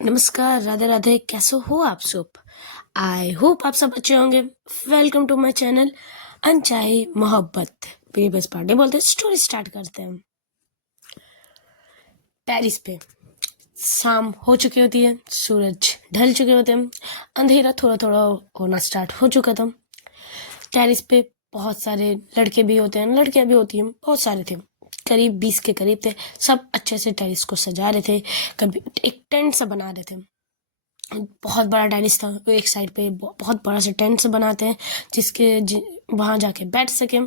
नमस्कार, राधे राधे। कैसे हो आप सब? आई होप आप सब अच्छे होंगे। वेलकम टू माय चैनल अनचाही मोहब्बत। बस पार्टी बोलते स्टोरी स्टार्ट करते हैं। टेरिस पे शाम हो चुकी होती है, सूरज ढल चुके होते हैं, अंधेरा थोड़ा थोड़ा होना स्टार्ट हो चुका था। टेरिस पे बहुत सारे लड़के भी होते हैं, लड़कियां भी होती हैं, बहुत सारे थे, करीब 20 के करीब थे। सब अच्छे से टेरिस को सजा रहे थे, कभी एक टेंट सा बना रहे थे। बहुत बड़ा टेरिस था, तो एक साइड पे बहुत बड़ा सा टेंट से बनाते हैं जिसके वहाँ जाके बैठ सके।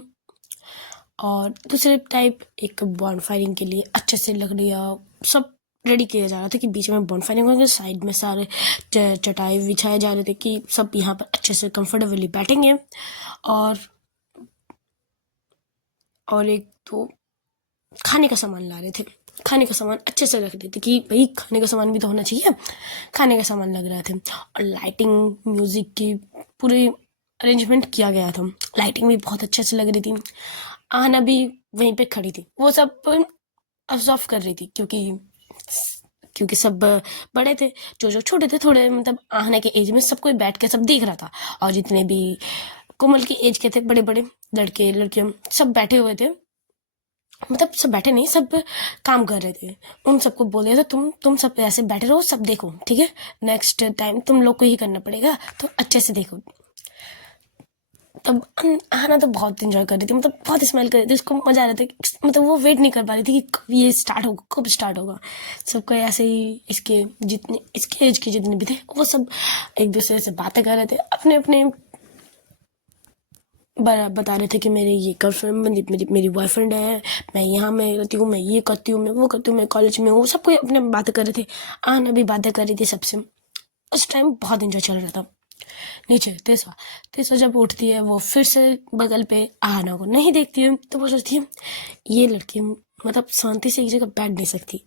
और दूसरे टाइप एक बॉनफायरिंग के लिए अच्छे से लकड़ियाँ सब रेडी किया जा रहा था कि बीच में बॉनफायरिंग होगी, साइड में सारे चटाई बिछाए जा रहे थे कि सब यहाँ पर अच्छे से कंफर्टेबली बैठेंगे। और एक तो खाने का सामान ला रहे थे, खाने का सामान अच्छे से रख रहे थे कि भाई खाने का सामान भी तो होना चाहिए। खाने का सामान लग रहा था और लाइटिंग म्यूजिक की पूरी अरेंजमेंट किया गया था। लाइटिंग भी बहुत अच्छे से लग रही थी। आहना भी वहीं पे खड़ी थी, वो सब ऑब्जर्व कर रही थी क्योंकि सब बड़े थे, जो छोटे थे थोड़े, मतलब आहना के एज में सब कोई बैठ के सब देख रहा था। और जितने भी कोमल की एज के थे, बड़े बड़े लड़के लड़कियां सब बैठे हुए थे, मतलब सब बैठे नहीं, सब काम कर रहे थे। उन सबको बोल दिया था तुम सब ऐसे बैठे रहो, सब देखो, ठीक है, नेक्स्ट टाइम तुम लोग को ही करना पड़ेगा, तो अच्छे से देखो। तब आना तो बहुत इंजॉय कर रही थी, मतलब बहुत स्माइल कर रही थी, उसको मजा आ रहा था, मतलब वो वेट नहीं कर पा रही थी कि कब ये स्टार्ट होगा, कब स्टार्ट होगा। सबको ऐसे ही इसके एज के जितने भी थे वो सब एक दूसरे से बातें कर रहे थे, अपने अपने बता रहे थे कि मेरे ये गर्लफ्रेंड, मेरी बॉयफ्रेंड है, मैं यहाँ में रहती हूँ, मैं ये करती हूँ, मैं वो करती हूँ, मैं कॉलेज में हूँ। सब कोई अपने बातें कर रहे थे, आना भी बातें कर रही थी सबसे। उस टाइम बहुत इंजॉय चल रहा था। नीचे तेसा जब उठती है, वो फिर से बगल पे आहना को नहीं देखती है, तो वो सोचती है ये लड़की मतलब शांति से एक जगह बैठ नहीं सकती।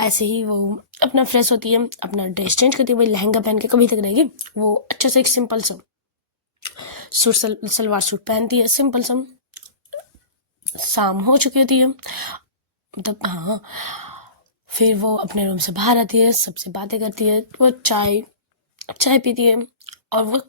ऐसे ही वो अपना फ्रेश होती है, अपना ड्रेस चेंज करती है, वही लहंगा पहन के कभी तक रहेगी। वो अच्छे से एक सिंपल सा सलवार सूट पहनती है, सिंपल सा। शाम हो चुकी होती है, मतलब हाँ। फिर वो अपने रूम से बाहर आती है, सबसे बातें करती है, वो चाय पीती है। और वो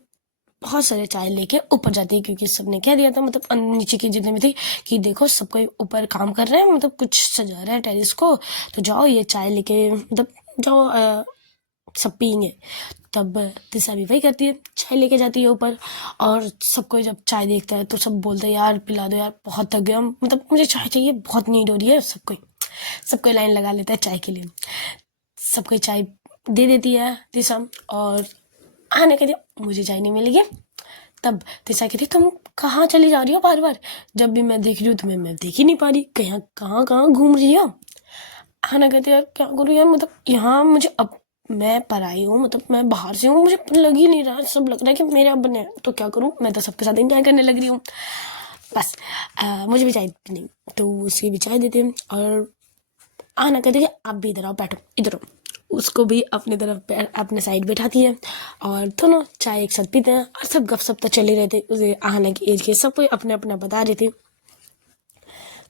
बहुत सारे चाय लेके ऊपर जाती है क्योंकि सबने कह दिया था, मतलब नीचे की जितने भी थी, कि देखो सब कोई ऊपर काम कर रहे हैं, मतलब कुछ सजा रहे हैं टेरिस को, तो जाओ ये चाय लेके, मतलब जाओ सब पियेंगे। तब तिशा भी वही करती है, चाय लेके जाती है ऊपर। और सब कोई जब चाय देखता है तो सब बोलते हैं यार पिला दो यार, बहुत थक गया, मतलब मुझे चाय चाहिए, बहुत नीड हो रही है। सब कोई लाइन लगा लेता है चाय के लिए, सब कोई चाय दे देती है तिशा। और आने के लिए मुझे चाय नहीं मिलेगी। तब तिशा कहती तुम कहाँ चली जा रही हो बार बार, जब भी मैं देख रही हूँ तुम्हें मैं देख ही नहीं पा रही, कहाँ कहाँ घूम रही हो। आना कहती यार क्या करूँ यार, मतलब यहाँ मुझे अब मैं पराई हूँ, मतलब मैं बाहर से हूँ, मुझे लग ही नहीं रहा, सब लग रहा है कि मेरे अब बने, तो क्या करूँ, मैं तो सबके साथ एंजॉय करने लग रही हूँ। बस मुझे भी चाय नहीं, तो उसे भी चाय देते हैं। और आना कहती है आप भी इधर आओ, बैठो इधर आओ। उसको भी अपनी तरफ अपने साइड बैठाती है और दोनों चाय एक साथ पीते हैं। और सब गपशप तो चले रहते, उसे आहना की एज के सब कोई अपने अपना बता रहे थे।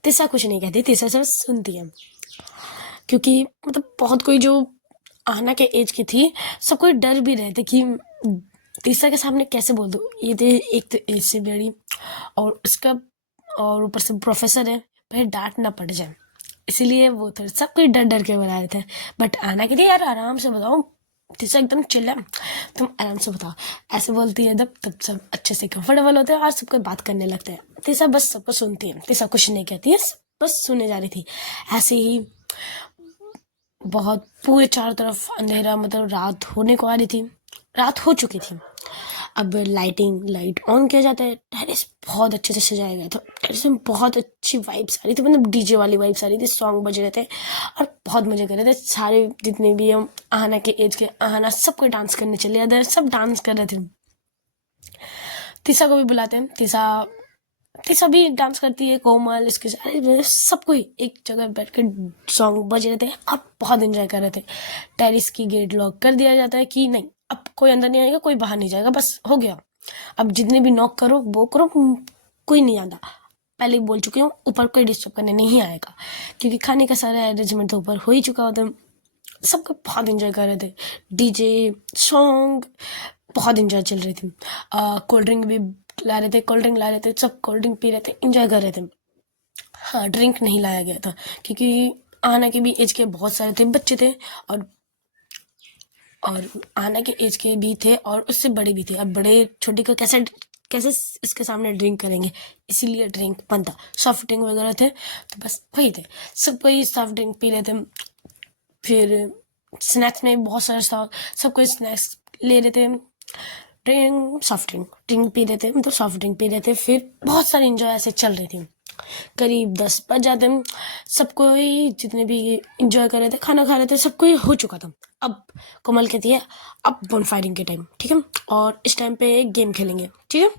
तिशा कुछ नहीं कहती, तिशा सिर्फ सुनती है, क्योंकि मतलब बहुत कोई जो आहना के एज की थी, सब कोई डर भी रहे थे कि तिशा के सामने कैसे बोल दो, ये थे एक तो एज से बड़ी, और उसका और ऊपर से प्रोफेसर है, फिर डांट ना पड़ जाए, इसीलिए वो थोड़ा सब कोई डर डर के बता रहे थे। बट आना के लिए यार आराम से बताओ, तिशा एकदम चिल्ला, तुम आराम से बताओ, ऐसे बोलती है तब सब अच्छे से कंफर्टेबल होते हैं और सबको बात करने लगते हैं। तिशा बस सबको सुनती है, तिशा कुछ नहीं कहती है, बस सुने जा रही थी। ऐसे ही बहुत पूरे चारों तरफ अंधेरा, मतलब रात होने को आ रही थी, रात हो चुकी थी। अब लाइट ऑन किया जाता है। टेरिस बहुत अच्छे से सजाया गया था, टेरिस में बहुत अच्छी वाइब्स आ रही थी, मतलब डीजे वाली वाइब्स आ रही थी, सॉन्ग बज रहे थे और बहुत मजे कर रहे थे। सारे जितने भी हम आहना के एज के आहना, सब कोई डांस करने चले जाते हैं, सब डांस कर रहे थे। तिशा को भी बुलाते हैं, तिशा भी डांस करती है, कोमल, इसके सारे सब कोई एक जगह बैठ कर सॉन्ग बज रहे थे और बहुत एंजॉय कर रहे थे। टेरिस की गेट लॉक कर दिया जाता है कि नहीं अब कोई अंदर नहीं आएगा, कोई बाहर नहीं जाएगा, बस हो गया। अब जितने भी नॉक करो वो करो, कोई नहीं आता। पहले बोल चुकी हूँ ऊपर कोई डिस्टर्ब करने नहीं आएगा, क्योंकि खाने का सारा अरेंजमेंट तो ऊपर हो ही चुका होता है। सब कोई बहुत एंजॉय कर रहे थे, डीजे सॉन्ग बहुत एंजॉय चल रही थी। कोल्ड ड्रिंक भी ला रहे थे, कोल्ड ड्रिंक ला रहे थे, सब कोल्ड ड्रिंक पी रहे थे, एंजॉय कर रहे थे। हाँ, ड्रिंक नहीं लाया गया था क्योंकि आना के भी एज के बहुत सारे थे, बच्चे थे, और आना के एज के भी थे और उससे बड़े भी थे। अब बड़े छोटे को कैसे कैसे इसके सामने ड्रिंक करेंगे, इसीलिए ड्रिंक बंद था। सॉफ्ट ड्रिंक वगैरह थे तो बस वही थे, सब कोई सॉफ्ट ड्रिंक पी रहे थे। फिर स्नैक्स में बहुत सारे सब कोई स्नैक्स ले रहे थे, सॉफ्ट ड्रिंक पी रहे थे, मतलब सॉफ्ट ड्रिंक पी रहे थे। फिर बहुत सारे इंजॉय ऐसे चल रही थी। करीब 10 बज जाते, सब कोई जितने भी इंजॉय कर रहे थे, खाना खा रहे थे, सब कोई हो चुका था। अब कोमल कहती है अब बोन फायरिंग के टाइम, ठीक है, और इस टाइम पे गेम खेलेंगे, ठीक है।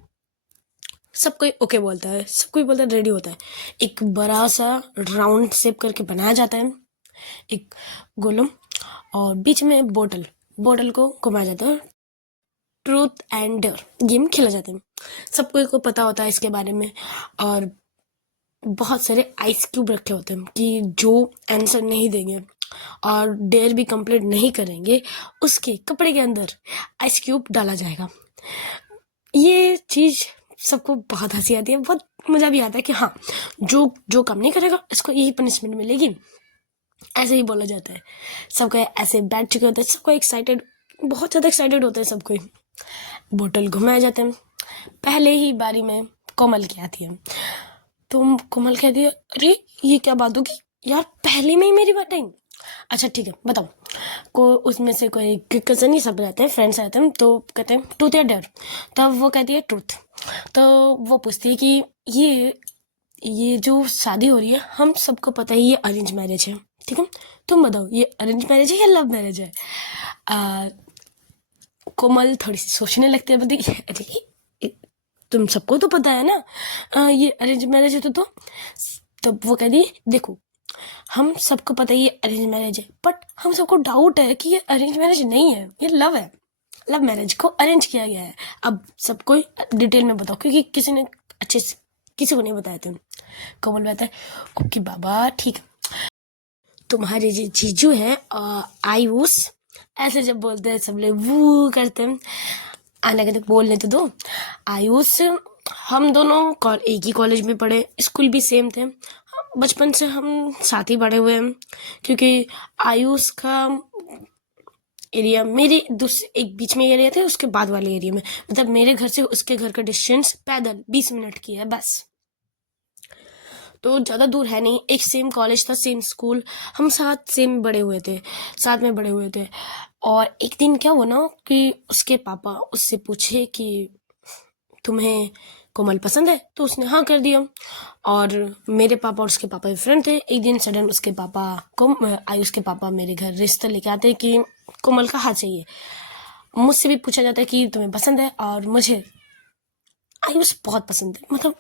सब कोई ओके बोलता है, सब कोई बोलता है, रेडी होता है। एक बड़ा सा राउंड शेप करके बनाया जाता है, एक गोलम, और बीच में बोतल को घुमाया जाता है। ट्रूथ एंड डेयर गेम खेला जाता है। सब कोई को पता होता है इसके बारे में, और बहुत सारे आइस क्यूब रखे होते हैं कि जो आंसर नहीं देंगे और डेयर भी कंप्लीट नहीं करेंगे, उसके कपड़े के अंदर आइस क्यूब डाला जाएगा। ये चीज सबको बहुत हंसी आती है, बहुत मजा भी आता है कि हाँ, जो काम नहीं करेगा इसको यही पनिशमेंट मिलेगी, ऐसे ही बोला जाता है। सबको ऐसे बैठ चुके होते हैं, सबको एक्साइटेड, बहुत ज्यादा एक्साइटेड होते हैं सब कोई। बोतल घुमाए जाते हैं। पहले ही बारी में कोमल की आती है, तो कोमल कहती है अरे ये क्या बात होगी यार, पहले में ही मेरी बात आई। अच्छा ठीक है, बताओ। उसमें से कोई कजन ही सब रहते हैं, फ्रेंड्स रहते हैं, तो कहते हैं ट्रूथ या डेयर। तब वो कहती है ट्रूथ। तो वो पूछती है कि ये जो शादी हो रही है, हम सबको पता है ये अरेंज मैरिज है, ठीक है, तुम बताओ ये अरेंज मैरिज है या लव मैरिज है। कोमल थोड़ी सी सोचने लगती है, बोलती अरे तुम सबको तो पता है ना ये अरेंज मैरिज है, तो वो कहती है देखो, हम सबको पता है ये अरेंज मैरिज है, बट हम सबको डाउट है कि ये अरेंज मैरिज नहीं है, ये लव है, लव मैरिज को अरेंज किया गया है। अब सबको डिटेल में बताओ, क्योंकि किसी ने अच्छे से किसी को नहीं बताया था। कोमल कहता है ओके बाबा ठीक है। तुम्हारे जो जीजू है आयुष, ऐसे जब बोलते हैं सब लोग वो करते हैं। आने के तक बोलने तो दो। आयुष, हम दोनों एक ही कॉलेज में पढ़े, स्कूल भी सेम थे, बचपन से हम साथ ही पढ़े हुए हैं। क्योंकि आयुष का एरिया मेरे दूसरे एक बीच में एरिया थे, उसके बाद वाले एरिया में, मतलब मेरे घर से उसके घर का डिस्टेंस पैदल 20 मिनट की है बस, तो ज़्यादा दूर है नहीं। एक सेम कॉलेज था, सेम स्कूल, हम साथ सेम बड़े हुए थे, साथ में बड़े हुए थे। और एक दिन क्या हुआ ना कि उसके पापा उससे पूछे कि तुम्हें कोमल पसंद है, तो उसने हाँ कर दिया। और मेरे पापा और उसके पापा फ्रेंड थे। एक दिन सडन उसके पापा आयुष के पापा मेरे घर रिश्ता लेके आते कि कोमल का हाथ चाहिए। मुझसे भी पूछा जाता है कि तुम्हें पसंद है, और मुझे आयुष बहुत पसंद है, मतलब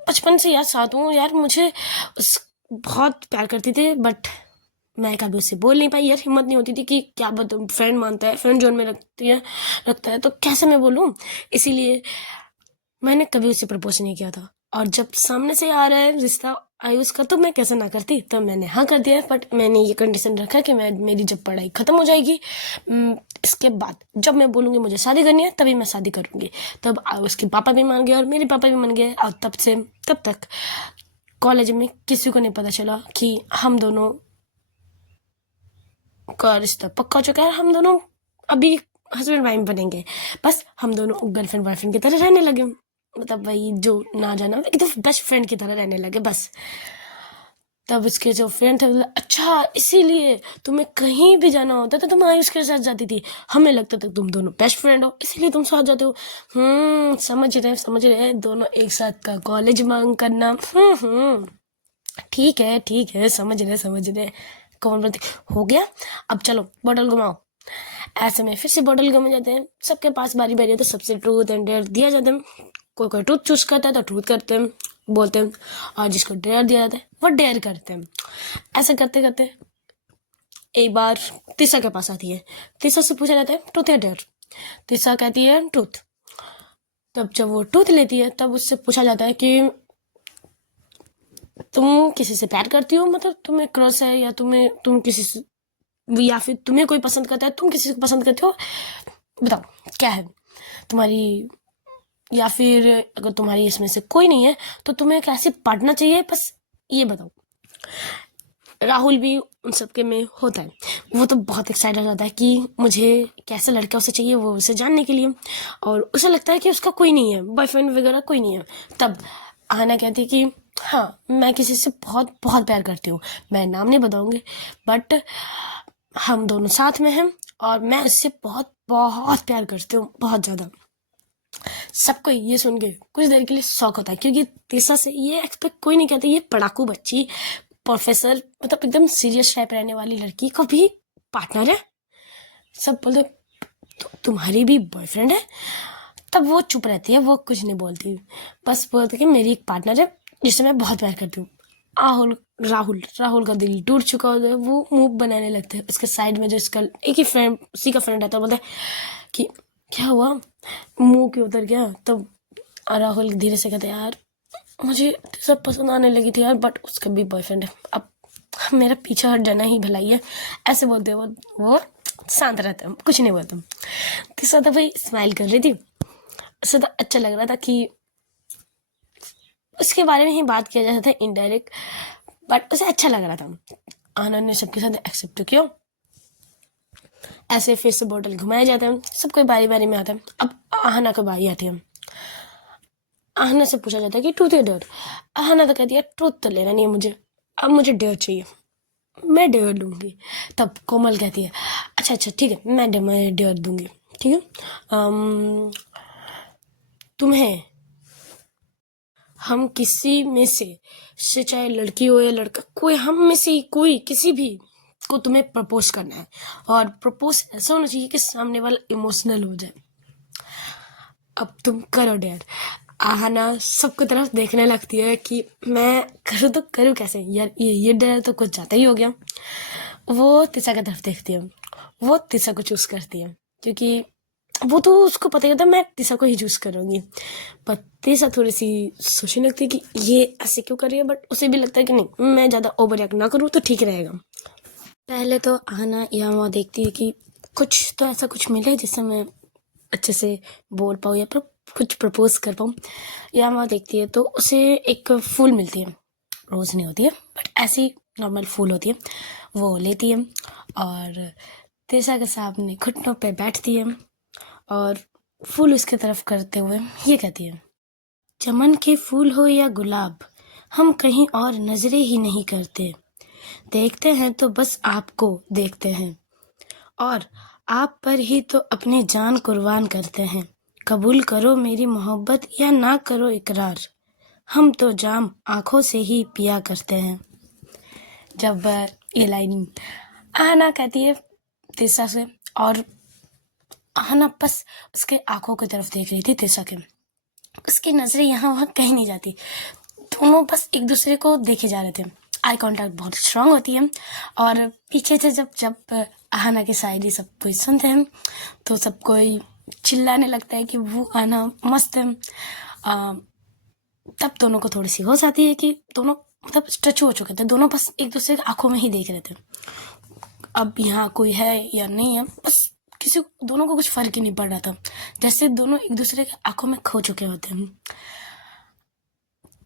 बचपन से यार साथ हूँ यार, मुझे बहुत प्यार करती थी, बट मैं कभी उससे बोल नहीं पाई यार, हिम्मत नहीं होती थी कि क्या बताऊँ, फ्रेंड मानता है, फ्रेंड जोन में रखता है तो कैसे मैं बोलूँ, इसीलिए मैंने कभी उसे प्रपोज नहीं किया था। और जब सामने से आ रहा है रिश्ता आयुष का, तो मैं कैसे ना करती, तो मैंने हाँ कर दिया। बट मैंने ये कंडीशन रखा कि मेरी जब पढ़ाई खत्म हो जाएगी, इसके बाद जब मैं बोलूँगी मुझे शादी करनी है, तभी मैं शादी करूँगी। तब उसके पापा भी मान गए और मेरे पापा भी मान गए, और तब तक कॉलेज में किसी को नहीं पता चला कि हम दोनों का रिश्ता पक्का हो चुका है, हम दोनों अभी हस्बैंड वाइफ बनेंगे। बस हम दोनों गर्लफ्रेंड बॉयफ्रेंड की तरह रहने लगे, मतलब वही जो ना जाना, एकदम बेस्ट फ्रेंड की तरह रहने लगे बस। तब उसके जो फ्रेंड थे बोले अच्छा इसीलिए तुम्हें कहीं भी जाना होता तो तुम आयुष के साथ जाती थी, हमें लगता था तुम दोनों बेस्ट फ्रेंड हो इसीलिए तुम साथ जाते हो। समझ रहे दोनों एक साथ का कॉलेज मांग करना। ठीक है समझ रहे। कौन बोलते हो गया, अब चलो बॉटल घुमाओ। ऐसे में फिर से बॉटल घुमा जाते हैं, सबके पास बारी बारी है, तो सबसे ट्रूथ एंड डेयर दिया जाता है। कोई ट्रूथ चूज करता है तो ट्रूथ करते हैं, बोलते हैं, और जिसको डेयर दिया जाता है वो डेयर करते हैं। ऐसे करते करते एक बार तीसा के पास आती है, तीसा से पूछा जाता है ट्रूथ या डेयर। तीसा कहती है ट्रूथ। तब जब वो ट्रूथ लेती है, तब उससे पूछा जाता है कि तुम किसी से प्यार करती हो, मतलब तुम्हें क्रश है, या तुम किसी से या फिर तुम्हें कोई पसंद करता है, तुम किसी को पसंद करते हो, बताओ क्या है तुम्हारी, या फिर अगर तुम्हारी इसमें से कोई नहीं है तो तुम्हें कैसे पार्टनर चाहिए, बस ये बताओ। राहुल भी उन सबके में होता है, वो तो बहुत एक्साइटेड रहता है कि मुझे कैसा लड़का उसे चाहिए, वो उसे जानने के लिए, और उसे लगता है कि उसका कोई नहीं है, बॉयफ्रेंड वगैरह कोई नहीं है। तब आहना कहती है कि हाँ, मैं किसी से बहुत बहुत प्यार करती हूँ, मैं नाम नहीं बताऊंगी, बट हम दोनों साथ में हैं और मैं उससे बहुत बहुत प्यार करती हूँ, बहुत ज़्यादा। सबको ये सुन के कुछ देर के लिए शौक होता है, क्योंकि तीसरा से ये एक्सपेक्ट कोई नहीं करता ये पढ़ाकू बच्ची, प्रोफेसर, मतलब एकदम सीरियस टाइप रहने वाली लड़की को भी पार्टनर है। सब बोलते तुम्हारी भी बॉयफ्रेंड है। तब वो चुप रहती है, वो कुछ नहीं बोलती, बस बोलती कि मेरी एक पार्टनर है जिससे मैं बहुत प्यार करती हूँ। राहुल का दिल टूट चुका होता है, वो मुंह बनाने लगते हैं। उसके साइड में जो इसका एक ही फ्रेंड, उसी का फ्रेंड रहता है, बोलता है कि क्या हुआ, मुंह क्यों उतर गया। तब राहुल धीरे से कहते यार मुझे सब पसंद आने लगी थी यार, बट उसका भी बॉयफ्रेंड है, अब मेरा पीछा हट जाना ही भलाई है, ऐसे बोलते वो शांत रहता है, कुछ नहीं बोलता। तीसरा तो भाई स्माइल कर रही थी, उससे तो अच्छा लग रहा था कि उसके बारे में ही बात किया जाता था इनडायरेक्ट, बट उसे अच्छा लग रहा था। आनंद ने सबके साथ एक्सेप्ट किया। ऐसे फिर से बोतल घुमाया जाता है, सब कोई बारी बारी में आता है। अब आहना की बारी आती है। आहना से पूछा जाता है कि ट्रूथ या डेयर। आहना तो कहती है ट्रूथ तो लेना नहीं है मुझे, अब मुझे डेयर चाहिए, मैं डेयर लूँगी। तब कोमल कहती है अच्छा ठीक है, मैं डेयर दूंगी, ठीक है। तुम्हें हम किसी में से चाहे लड़की हो या लड़का, कोई हम में से कोई किसी भी को तुम्हें प्रपोज करना है, और प्रपोज ऐसा होना चाहिए कि सामने वाला इमोशनल हो जाए। अब तुम करो डेयर। आहना सबको तरफ देखने लगती है कि मैं करूँ तो करूँ कैसे यार, ये डेयर तो कुछ ज़्यादा ही हो गया। वो तिशा की तरफ देखती है, वो तिशा को चूज करती है, क्योंकि वो तो उसको पता ही होता है मैं तिशा को ही चूज करूंगी। पर तिशा थोड़ी सी सोचने लगती है कि ये ऐसे क्यों कर रही है, बट उसे भी लगता है कि नहीं, मैं ज़्यादा ओवर एक्ट ना करूँ तो ठीक रहेगा। पहले तो आहना यहाँ वहाँ देखती है कि कुछ तो ऐसा कुछ मिले जिससे मैं अच्छे से बोल पाऊँ या कुछ प्रपोज कर पाऊँ। यहाँ वहाँ देखती है तो उसे एक फूल मिलती है, रोज़ नहीं होती है बट ऐसी नॉर्मल फूल होती है, वो लेती है और तिशा के सामने घुटनों पे बैठती है और फूल उसके तरफ करते हुए ये कहती है, चमन के फूल हो या गुलाब, हम कहीं और नजरें ही नहीं करते, देखते हैं तो बस आपको देखते हैं, और आप पर ही तो अपनी जान कुर्बान करते हैं। कबूल करो मेरी मोहब्बत या ना करो इकरार, हम तो जाम आंखों से ही पिया करते हैं। जब ये लाइन आहना कहती है तिशा से, और आहना बस उसके आंखों की तरफ देख रही थी तिशा के, उसकी नजरें यहाँ वहाँ कहीं नहीं जाती, दोनों बस एक दूसरे को देखे जा रहे थे। आई कांटेक्ट बहुत स्ट्रांग होती है, और पीछे से जब आहना की शायरी सब कोई सुनते हैं तो सब कोई चिल्लाने लगता है कि वो आहना मस्त है। तब दोनों को थोड़ी सी होश आती है कि दोनों मतलब टच हो चुके थे, दोनों बस एक दूसरे की आंखों में ही देख रहे थे। अब यहाँ कोई है या नहीं है, बस किसी दोनों को कुछ फर्क ही नहीं पड़ रहा था, जैसे दोनों एक दूसरे के आंखों में खो चुके होते हैं।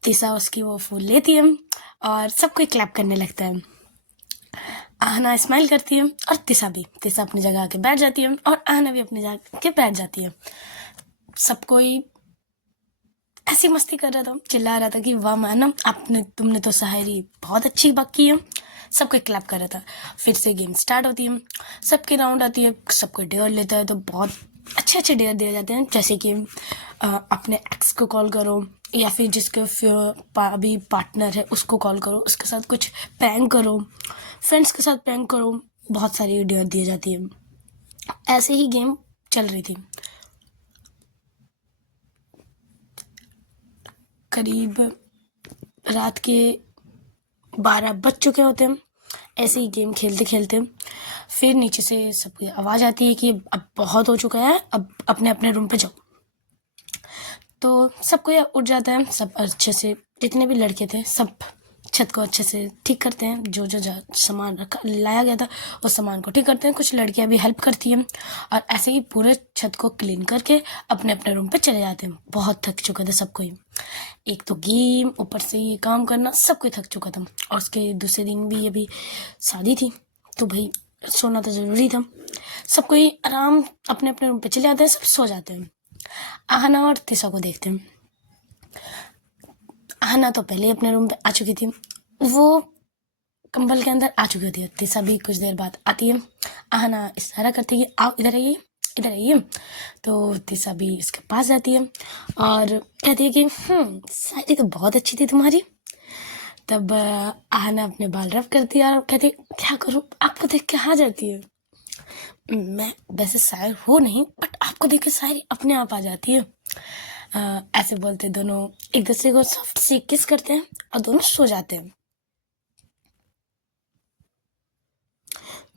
तिशा उसकी वो फूल लेती है और सब कोई क्लैप करने लगता है। आहना स्माइल करती है और तिशा अपनी जगह आके बैठ जाती है और आहना भी अपनी जगह के बैठ जाती है। सब कोई ऐसी मस्ती कर रहा था, चिल्ला रहा था कि वाह मैडम, तुमने तो शायरी बहुत अच्छी बकी है। सबको क्लैप कर रहा था। फिर से गेम स्टार्ट होती है, सबके राउंड आती है, सबको डेयर लेता है तो बहुत अच्छे डेयर दिए जाते हैं, जैसे कि अपने एक्स को कॉल करो, या फिर जिसके अभी पार्टनर है उसको कॉल करो, उसके साथ कुछ प्रैंक करो, फ्रेंड्स के साथ प्रैंक करो, बहुत सारी डेयर दी जाती है। ऐसे ही गेम चल रही थी। करीब रात के 12 बज चुके होते हैं। ऐसे ही गेम खेलते खेलते फिर नीचे से सबकी आवाज़ आती है कि अब बहुत हो चुका है, अब अपने अपने रूम पे जाओ। तो सबको उठ जाता है, सब अच्छे से जितने भी लड़के थे सब छत को अच्छे से ठीक करते हैं, जो जो सामान लाया गया था उस सामान को ठीक करते हैं। कुछ लड़कियां भी हेल्प करती हैं और ऐसे ही पूरे छत को क्लीन करके अपने अपने रूम पे चले जाते हैं। बहुत थक चुका था सब कोई, एक तो गेम ऊपर से ये काम करना, सब कोई थक चुका था। और उसके दूसरे दिन भी अभी शादी थी तो भाई सोना तो ज़रूरी था। सब कोई आराम अपने अपने रूम पे चले जाते हैं, सब सो जाते हैं। आहना और तिशा को देखते हैं। आहना तो पहले ही अपने रूम पे आ चुकी थी, वो कंबल के अंदर आ चुकी होती है। तिशा भी कुछ देर बाद आती है। आहना इशारा करती है आओ इधर आइए, इधर आइए। तो तिशा भी इसके पास जाती है और कहती है कि शायरी तो बहुत अच्छी थी तुम्हारी। तब आहना अपने बाल रफ करती है और कहती है क्या करूं, आपको देख के आ जाती है। मैं वैसे शायर हूँ नहीं, बट आपको देख के शायरी अपने आप आ जाती है। ऐसे बोलते दोनों एक दूसरे को सॉफ्ट से किस करते हैं और दोनों सो जाते हैं।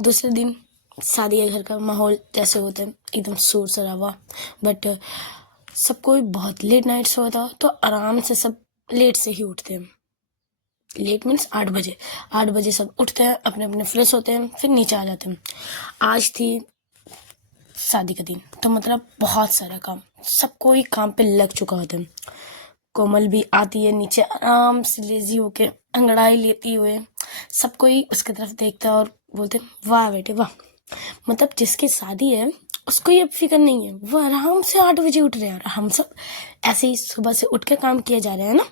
दूसरे दिन शादी के घर का माहौल जैसे होता है, एकदम शोर शराबा, बट सब कोई बहुत लेट नाइट सोता था तो आराम से सब लेट से ही उठते हैं। लेट मीन्स 8 बजे। 8 बजे सब उठते हैं, अपने अपने फ्रेश होते हैं, फिर नीचे आ जाते हैं। आज थी शादी का दिन तो मतलब बहुत सारा काम, सब कोई काम पे लग चुका होता है। कोमल भी आती है नीचे आराम से लेजी होके अंगड़ाई लेती हुए। सब कोई उसकी तरफ देखता है और बोलते वाह बेटे वाह, मतलब जिसकी शादी है उसको ये फिक्र नहीं है, वो आराम से 8 बजे उठ रहे हैं और हम सब ऐसे ही सुबह से उठ के काम किए जा रहे हैं ना।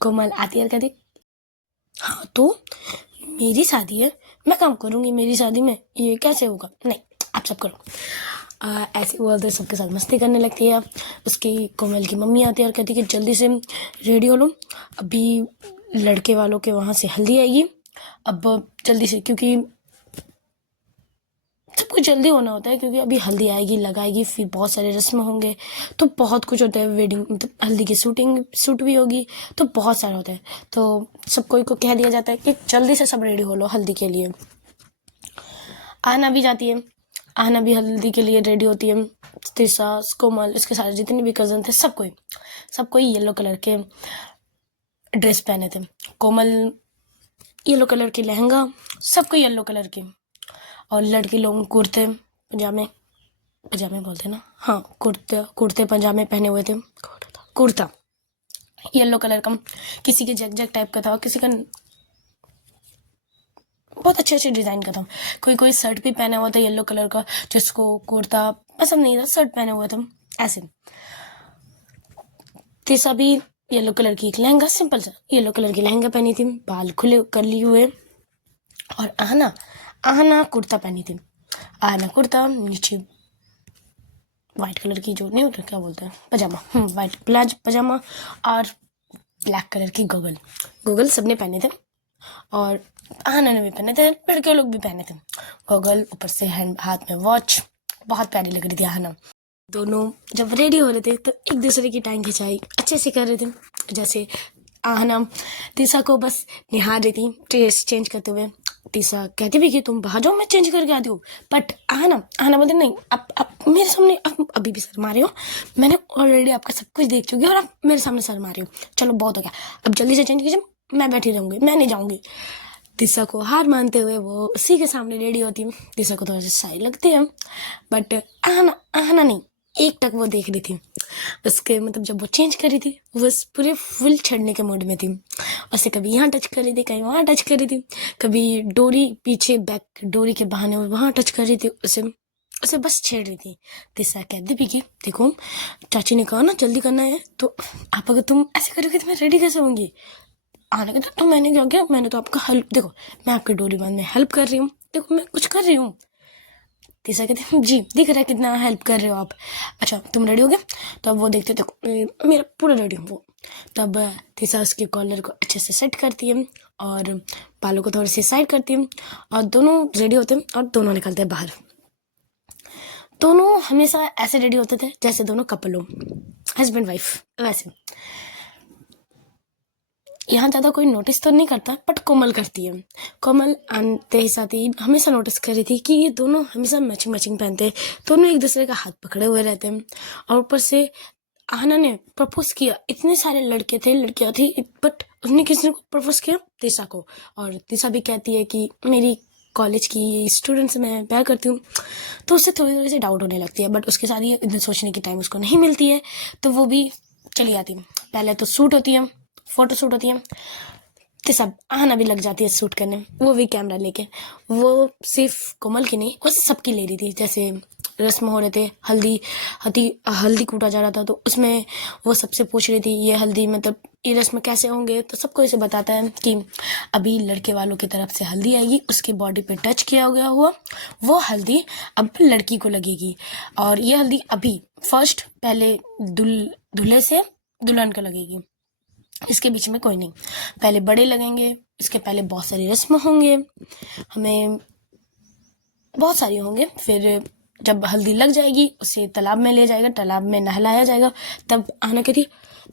कोमल आती है और कहती हाँ तो मेरी शादी है, मैं काम करूंगी मेरी शादी में, ये कैसे होगा, नहीं आप सब करो। ऐसे वो उधर सबके साथ मस्ती करने लगती है। उसकी कोमल की मम्मी आती है और कहती है कि जल्दी से रेडी हो लो, अभी लड़के वालों के वहाँ से हल्दी आएगी, अब जल्दी से, क्योंकि सब कुछ जल्दी होना होता है, क्योंकि अभी हल्दी आएगी लगाएगी, फिर बहुत सारे रस्म होंगे, तो बहुत कुछ होता है। वेडिंग मतलब हल्दी की शूट भी होगी, तो बहुत सारा होता है। तो सब कोई को कह दिया जाता है कि जल्दी से सब रेडी हो लो हल्दी के लिए। आहना भी जाती है, आहना भी हल्दी के लिए रेडी होती है। तिशा, कोमल, इसके सारे जितने भी कजन थे सब कोई येलो कलर के ड्रेस पहने थे। कोमल येलो कलर की लहंगा, सबको येलो कलर की, और लड़के लोग कुर्ते पजामे बोलते ना, हाँ कुर्ते पजामे पहने हुए थे। कुर्ता येलो कलर का, किसी के जग टाइप का था, किसी का बहुत अच्छे डिजाइन का था। कोई शर्ट भी पहना हुआ था येलो कलर का, जिसको कुर्ता पसंद नहीं था, शर्ट पहने हुए थे ऐसे। तिशा भी येलो कलर की एक लहंगा, सिंपल सा येलो कलर की लहंगा पहनी थी, बाल खुले कर लिए हुए। और आहना कुर्ता पहनी थी। आहना कुर्ता, नीचे वाइट कलर की जो नहीं होता क्या बोलते हैं, पजामा, वाइट पजामा और ब्लैक कलर की गोगल सबने पहने थे। और आहना ने भी पहने थे, लड़के लोग भी पहने थे गोगल, ऊपर से हाथ में वॉच, बहुत प्यारी लग रही थी आहना। दोनों जब रेडी हो रहे थे तो एक दूसरे की टांग खिंचाई अच्छे से कर रहे थे। जैसे आहना तिशा को बस निहार रही थी ड्रेस चेंज करते हुए। तिशा कहती भी कि तुम बाहर जाओ, मैं चेंज करके आती हूँ, बट आहना बोलते नहीं, आप मेरे सामने आप अभी भी शर्मा रहे हो, मैंने ऑलरेडी आपका सब कुछ देख चुकी हूँ और आप मेरे सामने शर्मा रहे हो, चलो बहुत हो गया, अब जल्दी से चेंज कीजिए, मैं बैठी रहूंगी, मैं नहीं जाऊंगी। तिशा को हार मानते हुए वो उसी के सामने रेडी होती है। तिशा को थोड़ी सी सही लगती है, बट आहना नहीं, एक टक वो देख रही थी उसके, मतलब जब वो चेंज कर रही थी वो पूरे फुल छड़ने के मूड में थी। उसे कभी यहाँ टच कर रही थी, कहीं वहाँ टच कर रही थी, कभी डोरी पीछे बैक डोरी के बहाने वहाँ टच कर रही थी, उसे बस छेड़ रही थी। तिशा कहती भी कि देखो चाची ने कहा ना जल्दी करना है, तो आप अगर तुम ऐसे करोगे तो मैं रेडी कैसे होंगी। आने के तो मैंने क्या किया, मैंने तो आपका हेल्प, देखो मैं आपकी डोरी बांधने में हेल्प कर रही हूँ, देखो मैं कुछ कर रही हूँ। तिशा कहते जी दिख रहा है कितना हेल्प कर रहे हो आप, अच्छा तुम रेडी हो गए, तो अब वो देखते देखो मेरा पूरा रेडी हूँ वो। तब तिशा उसके कॉलर को अच्छे से सेट करती है और बालों को थोड़ी सी साइड करती है, और दोनों रेडी होते हैं और दोनों निकलते हैं बाहर। दोनों हमेशा ऐसे रेडी होते थे जैसे दोनों कपल हो, हस्बैंड वाइफ वैसे। यहाँ ज़्यादा कोई नोटिस तो नहीं करता, बट कोमल करती है। कोमल आते ही साथ ही हमेशा नोटिस कर रही थी कि ये दोनों हमेशा मैचिंग पहनते हैं, दोनों एक दूसरे का हाथ पकड़े हुए रहते हैं, और ऊपर से आहना ने प्रपोज किया, इतने सारे लड़के थे, लड़कियां थी, बट उसने किसने प्रपोज किया? तीसा को। और तीसा भी कहती है कि मेरी कॉलेज की स्टूडेंट से मैं प्यार करती हूँ। तो उससे थोड़ी थोड़ी सी डाउट होने लगती है, बट उसके साथ ये इतने सोचने की टाइम उसको नहीं मिलती है, तो वो भी चली आती है। पहले तो शूट होती है, फोटो शूट होती है, तो सब आहना भी लग जाती है शूट करने, वो भी कैमरा लेके। वो सिर्फ कोमल की नहीं, वो सबकी ले रही थी। जैसे रस्म हो रहे थे, हल्दी कूटा जा रहा था, तो उसमें वो सबसे पूछ रही थी ये हल्दी मतलब ये रस्म कैसे होंगे, तो सबको इसे बताता है कि अभी लड़के वालों की तरफ से हल्दी आएगी, उसके बॉडी पे टच किया गया हुआ वो हल्दी अब लड़की को लगेगी, और ये हल्दी अभी फर्स्ट पहले दूल्हे से दुल्हन को लगेगी, इसके बीच में कोई नहीं। पहले बड़े लगेंगे, इसके पहले बहुत सारी रस्म होंगे, हमें बहुत सारी होंगे। फिर जब हल्दी लग जाएगी उसे तालाब में ले जाएगा, तालाब में नहलाया जाएगा। तब आहना कहती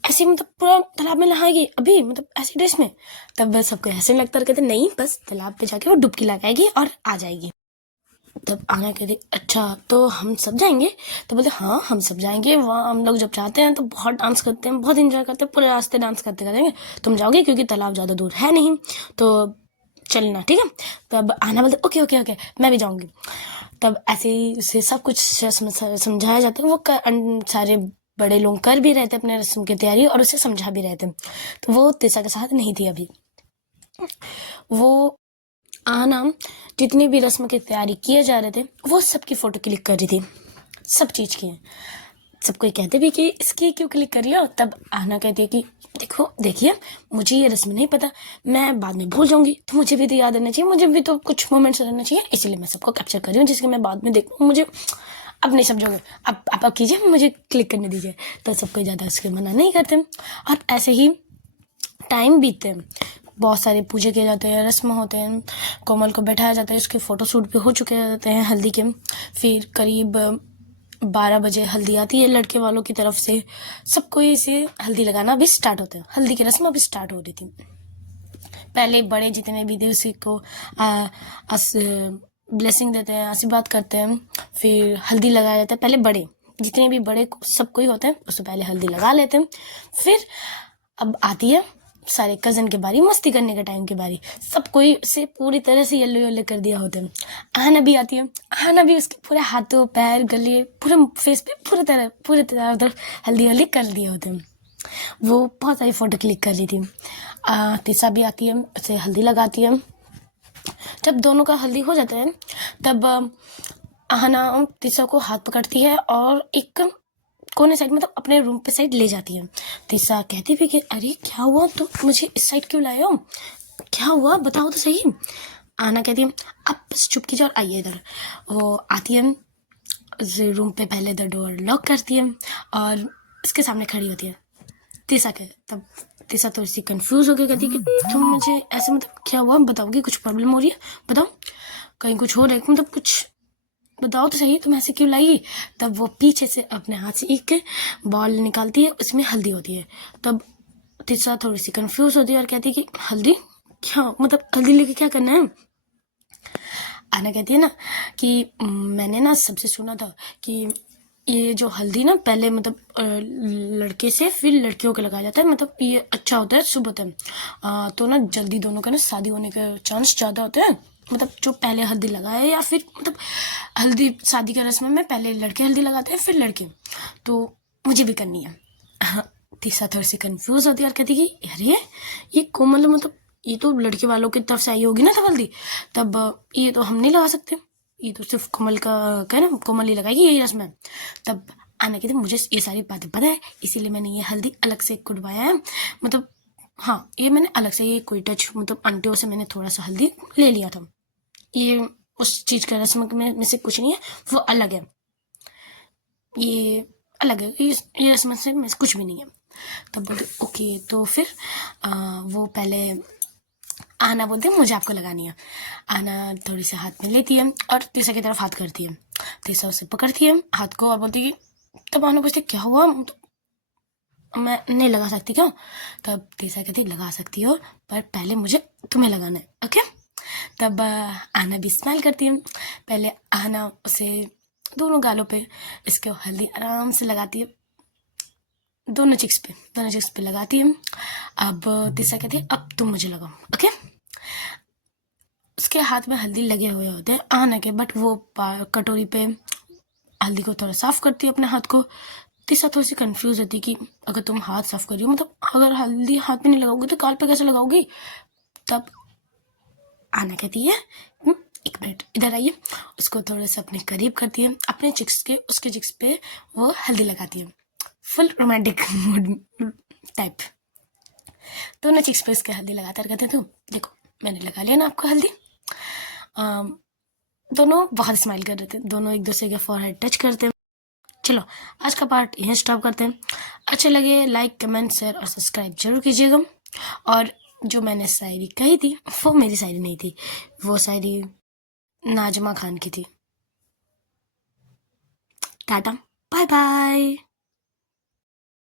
ऐसे मतलब पूरा तालाब में नहाएगी अभी, मतलब ऐसी ड्रेस में? तब सबको ऐसे लगता है, कहते नहीं बस तालाब पे जाके वो डुबकी लगाएगी और आ जाएगी। तब आहना कहती अच्छा तो हम सब जाएंगे? तो बोलते हाँ हम सब जाएंगे, वहाँ हम लोग जब जाते हैं तो बहुत डांस करते हैं, बहुत इंजॉय करते हैं, पूरे रास्ते डांस करते करेंगे। तुम जाओगे क्योंकि तालाब ज़्यादा दूर है नहीं, तो चलना ठीक है? तब आहना बोलते ओके ओके ओके मैं भी जाऊंगी। तब ऐसे ही उसे सब कुछ समझाया जाता है। वो सारे बड़े लोग कर भी रहते अपने रस्म की तैयारी और उसे समझा भी रहते। तो वो तीसा के साथ नहीं थी अभी। वो आहना जितनी भी रस्म की तैयारी किए जा रहे थे वो सबकी फोटो क्लिक कर रही थी, सब चीज़ की। सब कोई कहते भी कि इसकी क्यों क्लिक कर लिया? तब आहना कहती है कि देखो देखिए मुझे ये रस्म नहीं पता, मैं बाद में भूल जाऊंगी, तो मुझे भी तो याद रहना चाहिए, मुझे भी तो कुछ मोमेंट्स रहना चाहिए, इसलिए मैं सबको कैप्चर कर रही हूँ जिसके मैं बाद में देखूँ। मुझे अब नहीं समझोगे, अब आप कीजिए, मुझे क्लिक करने दीजिए। तो सब कोई ज़्यादा उसके मना नहीं करते। और ऐसे ही टाइम बीतते हैं, बहुत सारे पूजे किए जाते हैं, रस्म होते हैं, कोमल को बैठाया जाता है, उसके फ़ोटोशूट भी हो चुके रहते हैं हल्दी के। फिर करीब 12 बजे हल्दी आती है लड़के वालों की तरफ से, सबको इसे हल्दी लगाना भी स्टार्ट होता है, हल्दी की रस्म अभी स्टार्ट हो रही थी। पहले बड़े जितने भी थे उसी को ब्लेसिंग देते हैं, आशीर्वाद करते हैं, फिर हल्दी लगाया जाता है। पहले बड़े जितने भी बड़े सब कोई होते हैं उससे पहले हल्दी लगा लेते हैं। फिर अब आती है सारे कजन के बारी, मस्ती करने के टाइम की बारी, सब कोई से पूरी तरह से येलो येलो कर दिया होता है। आहना भी आती है, आहना भी उसके पूरे हाथों पैर गले पूरे फेस पे पूरे तरह हल्दी हल्दी कर दिए होते हैं। वो बहुत सारी फोटो क्लिक कर रही थी। तीसा भी आती है, उसे हल्दी लगाती है। जब दोनों का हल्दी हो जाता है तब आहना तीसा को हाथ पकड़ती है और एक कोने साइड मतलब अपने रूम पे साइड ले जाती है। तीसा कहती भी कि अरे क्या हुआ, तो मुझे इस साइड क्यों लाए हो, क्या हुआ बताओ तो सही। आहना कहती है आप बस चुप कीजिए और आइए इधर। वो आती है रूम पे, पहले इधर डोर लॉक करती है और इसके सामने खड़ी होती है तीसा के। तब तीसा थोड़ी सी कंफ्यूज हो गई, कहती कि तुम मुझे ऐसे मतलब क्या हुआ बताओगे, कुछ प्रॉब्लम हो रही है बताओ, कहीं कुछ हो रहा है मतलब कुछ बताओ तो सही, तुम ऐसे क्यों लाई? तब वो पीछे से अपने हाथ से एक बॉल निकालती है, उसमें हल्दी होती है। तब तीसा थोड़ी सी कंफ्यूज होती है और कहती है कि हल्दी क्या मतलब हल्दी लेके क्या करना है? आना कहती है ना कि मैंने ना सबसे सुना था कि ये जो हल्दी ना पहले मतलब लड़के से फिर लड़कियों को लगाया जाता है, मतलब ये अच्छा होता है, शुभ होता है। तो ना जल्दी दोनों का ना शादी होने का चांस ज़्यादा होता है, मतलब जो पहले हल्दी लगाए या फिर मतलब हल्दी शादी का रस्म में पहले लड़के हल्दी लगाते हैं फिर लड़के, तो मुझे भी करनी है। तीसरा थोड़ी सी कंफ्यूज होती है और कहती कि अरे ये कोमल मतलब ये तो लड़के वालों की तरफ से आई होगी ना तब हल्दी, तब ये तो हम नहीं लगा सकते, ये तो सिर्फ कोमल का क्या ना कोमल ही लगाएगी यही रस्म है। तब आने के दिन मुझे ये सारी बातें पता है, इसीलिए मैंने ये हल्दी अलग से कुटवाया है, मतलब हाँ ये मैंने अलग से ये कोई टच मतलब आंटियों से मैंने थोड़ा सा हल्दी ले लिया था, ये उस चीज़ का रस्म में से कुछ नहीं है, वो अलग है, ये अलग है, ये रस्म से में से कुछ भी नहीं है। तब बोलते ओके, तो फिर वो पहले आना बोलते हैं मुझे आपको लगानी है। आना थोड़ी सी हाथ में लेती है और तीसरा की तरफ हाथ करती है, तीसरा उसे पकड़ती है हाथ को और बोलती है तब आना पूछती क्या हुआ, तो मैं नहीं लगा सकती क्यों? तब तीसरा कहती लगा सकती हो पर पहले मुझे तुम्हें लगाना है, ओके। तब आना भी स्माइल करती है, पहले आना उसे दोनों गालों पे इसके हल्दी आराम से लगाती है, दोनों चिक्स पे लगाती है। अब तीसरा कहती है अब तुम मुझे लगाओ। ओके, उसके हाथ में हल्दी लगे हुए होते हैं आना के, बट वो कटोरी पे हल्दी को थोड़ा साफ करती है अपने हाथ को। तीसरा थोड़ी सी कंफ्यूज होती है कि अगर तुम हाथ साफ कर रही हो, मतलब अगर हल्दी हाथ में नहीं लगाओगी तो गाल पे कैसे लगाओगी। तब आना कहती है एक मिनट इधर आइए, उसको थोड़ा सा अपने करीब करती है, अपने चिक्स के उसके चिक्स पे वो हल्दी लगाती है, फुल रोमांटिक मूड टाइप। दोनों चिक्स पे उसके हल्दी लगाकर कहते हैं तो देखो मैंने लगा लिया ना आपको हल्दी। दोनों बहुत स्माइल कर रहे थे, दोनों एक दूसरे के फॉरहेड टच करते हैं। चलो आज का पार्ट यहीं स्टॉप करते हैं। अच्छे लगे लाइक कमेंट शेयर और सब्सक्राइब जरूर कीजिएगा। और जो मैंने शायरी कही थी वो मेरी शायरी नहीं थी, वो शायरी नाजमा खान की थी। Tata bye bye.